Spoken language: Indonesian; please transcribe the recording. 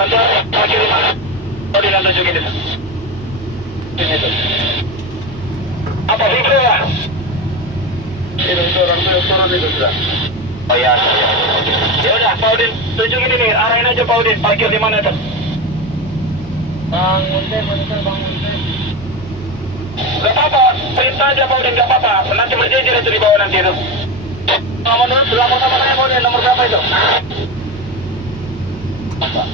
Bantu parkir di mana? Oh, di tunjukin itu. Sini itu. Apa video ya? Itu orang tuh turun itu sudah. Oh ya. Ya udah, Pak Udin, tunjukin ini, arahin aja Pak Udin, parkir di mana itu? Bang Unten, Bang Unten. Gak apa-apa, perintah aja Pak Udin, gak apa-apa. Nanti berjejer itu di bawah nanti itu. Nomor dulu, nomor sama saya Pak Udin, nomor berapa itu? Apa?